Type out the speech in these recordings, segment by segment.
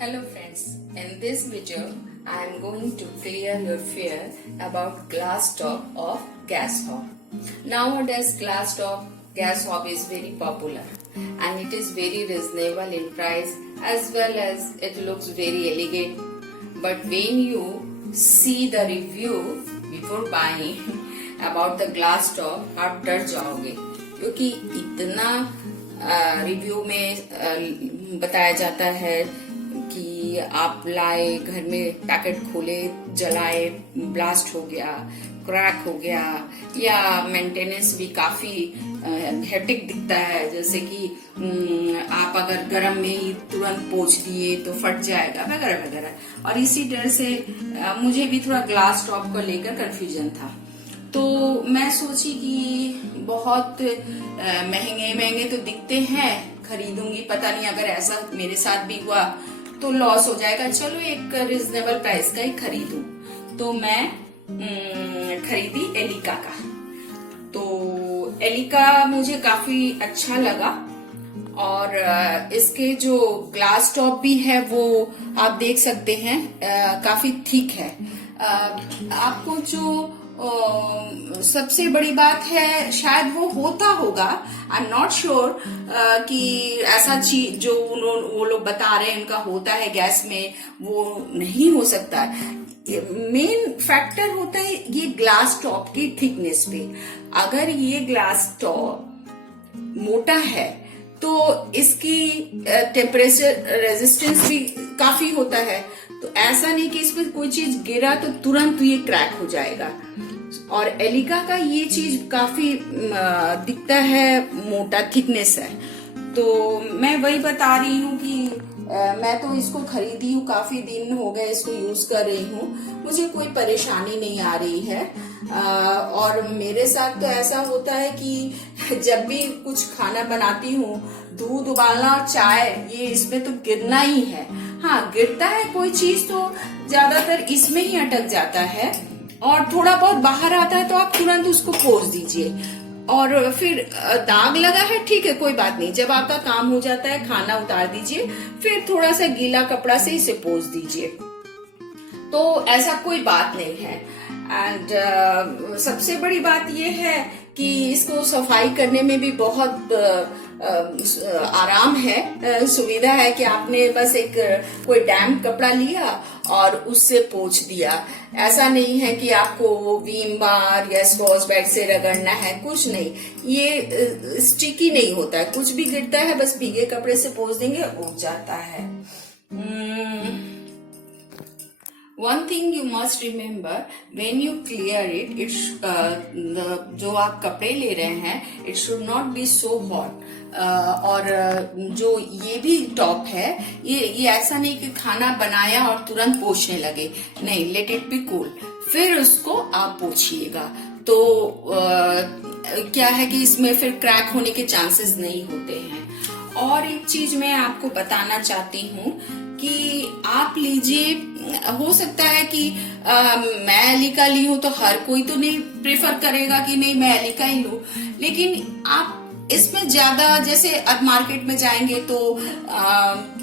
Hello friends, in this video I am going to clear your fear about glass top of gas hob. Nowadays glass top gas hob is very popular and it is very reasonable in price as well as it looks very elegant. But when you see the review before buying about the glass top आप डर जाओगे क्योंकि इतना review में बताया जाता है कि आप लाए घर में पैकेट खोले जलाए ब्लास्ट हो गया क्रैक हो गया या मेंटेनेंस भी काफी हेक्टिक दिखता है जैसे कि आप अगर गर्म में ही तुरंत पोंछ दिए तो फट जाएगा वगैरह वगैरह। और इसी डर से मुझे भी थोड़ा ग्लास टॉप को लेकर कंफ्यूजन था, तो मैं सोची कि बहुत महंगे तो दिखते हैं, खरीदूंगी, पता नहीं अगर ऐसा मेरे साथ भी हुआ तो लॉस हो जाएगा, चलो एक रिजनेबल प्राइस का ही खरीदूं। तो मैं खरीदी एलिका का। तो एलिका मुझे काफी अच्छा लगा और इसके जो ग्लास टॉप भी है वो आप देख सकते हैं काफी थिक है। आपको जो सबसे बड़ी बात है शायद वो होता होगा, आई एम नॉट श्योर कि ऐसा चीज जो वो लोग बता रहे हैं उनका होता है गैस में वो नहीं हो सकता। मेन फैक्टर होता है ये ग्लास टॉप की थिकनेस पे। अगर ये ग्लास टॉप मोटा है तो इसकी टेम्परेचर रेजिस्टेंस भी काफी होता है, तो ऐसा नहीं कि इसमें कोई चीज गिरा तो तुरंत ये क्रैक हो जाएगा। और एलिका का ये चीज काफी दिखता है मोटा, थिकनेस है। तो मैं वही बता रही हूँ कि मैं तो इसको खरीदी हूँ, काफी दिन हो गए इसको यूज कर रही हूँ, मुझे कोई परेशानी नहीं आ रही है। और मेरे साथ तो ऐसा होता है कि जब भी कुछ खाना बनाती हूँ, दूध उबालना और चाय ये इसमें तो गिरना ही है। हाँ, गिरता है कोई चीज तो ज्यादातर इसमें ही अटक जाता है और थोड़ा बहुत बाहर आता है तो आप तुरंत उसको पोंछ दीजिए। और फिर दाग लगा है, ठीक है, कोई बात नहीं, जब आपका काम हो जाता है खाना उतार दीजिए, फिर थोड़ा सा गीला कपड़ा से इसे पोंछ दीजिए, तो ऐसा कोई बात नहीं है। एंड सबसे बड़ी बात यह है कि इसको सफाई करने में भी बहुत आराम है, सुविधा है कि आपने बस एक कोई डैम्प कपड़ा लिया और उससे पोंछ दिया। ऐसा नहीं है कि आपको विम बार या स्कॉच ब्राइट से रगड़ना है, कुछ नहीं, ये स्टिकी नहीं होता है, कुछ भी गिरता है बस भीगे कपड़े से पोंछ देंगे उग जाता है। One thing you must remember when you clear it, जो आप कपड़े ले रहे हैं, it should not be so hot. और जो ये भी टॉप है, ये ऐसा नहीं कि खाना बनाया और तुरंत पोंछने लगे, नहीं, लेट इट बी कूल, फिर उसको आप पोंछिएगा। तो क्या है कि इसमें फिर क्रैक होने के चांसेस नहीं होते हैं। और एक चीज मैं आपको बताना चाहती हूँ कि आप लीजिए, हो सकता है कि मैं एलिका ली हूं तो हर कोई तो नहीं प्रेफर करेगा कि नहीं मैं एलिका ही लूं, लेकिन आप इसमें ज्यादा जैसे अब मार्केट में जाएंगे तो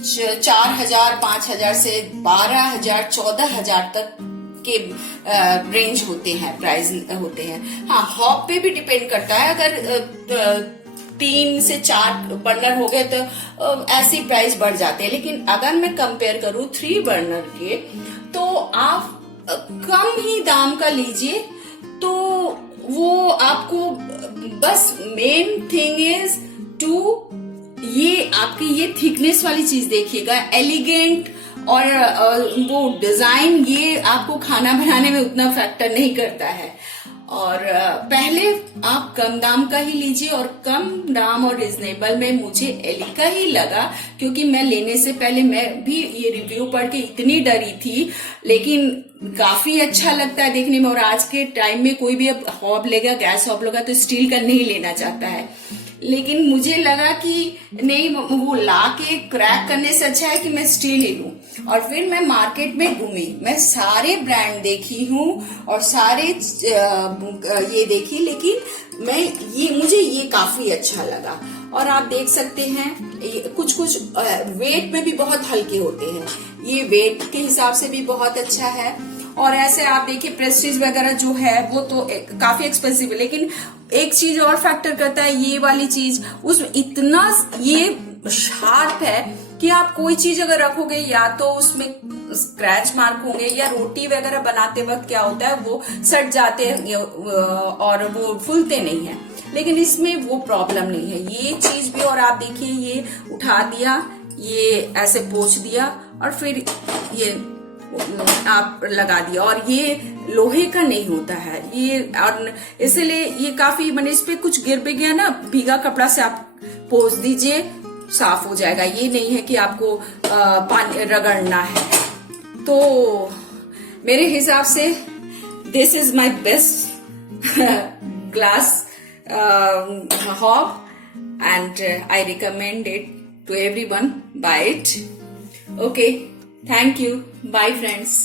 4000 5000 से 12000 14000 तक के रेंज होते हैं, प्राइस होते हैं। हाँ, हॉब पे भी डिपेंड करता है, अगर 3 से 4 बर्नर हो गए तो ऐसी प्राइस बढ़ जाते हैं, लेकिन अगर मैं कंपेयर करूं 3 बर्नर के तो आप कम ही दाम का लीजिए, तो वो आपको बस मेन थिंग इज टू ये आपकी ये थिकनेस वाली चीज देखिएगा, एलिगेंट और वो डिजाइन, ये आपको खाना बनाने में उतना फैक्टर नहीं करता है। और पहले आप कम दाम का ही लीजिए, और कम दाम और रिजनेबल में मुझे एलिका ही लगा, क्योंकि मैं लेने से पहले मैं भी ये रिव्यू पढ़ के इतनी डरी थी, लेकिन काफी अच्छा लगता है देखने में। और आज के टाइम में कोई भी अब हॉब लेगा, गैस हॉब लेगा तो स्टील का नहीं लेना चाहता है, लेकिन मुझे लगा कि नहीं, वो ला के क्रैक करने से अच्छा है कि मैं स्टील ही लूं। और फिर मैं मार्केट में घूमी, मैं सारे ब्रांड देखी हूँ और सारे ये देखी, लेकिन मुझे ये काफी अच्छा लगा। और आप देख सकते हैं कुछ कुछ वेट में भी बहुत हल्के होते हैं, ये वेट के हिसाब से भी बहुत अच्छा है। और ऐसे आप देखिए प्रेस्टीज वगैरह जो है वो तो काफी एक्सपेंसिव है, लेकिन एक चीज और फैक्टर करता है, ये वाली चीज उसमें इतना ये शार्प है कि आप कोई चीज अगर रखोगे या तो उसमें स्क्रैच मार्क होंगे, या रोटी वगैरह बनाते वक्त क्या होता है वो सट जाते हैं और वो फूलते नहीं है, लेकिन इसमें वो प्रॉब्लम नहीं है ये चीज भी। और आप देखिए ये उठा दिया, ये ऐसे पोंछ दिया और फिर ये आप लगा दिया, और ये लोहे का नहीं होता है ये, और इसलिए ये काफी मैंने इस पे कुछ गिर भी गया ना, भीगा कपड़ा से आप पोंछ दीजिए, साफ हो जाएगा। ये नहीं है कि आपको पानी रगड़ना है। तो मेरे हिसाब से this is my best glass hob, and I recommend it to everyone. Buy it. Okay, thank you. Bye friends.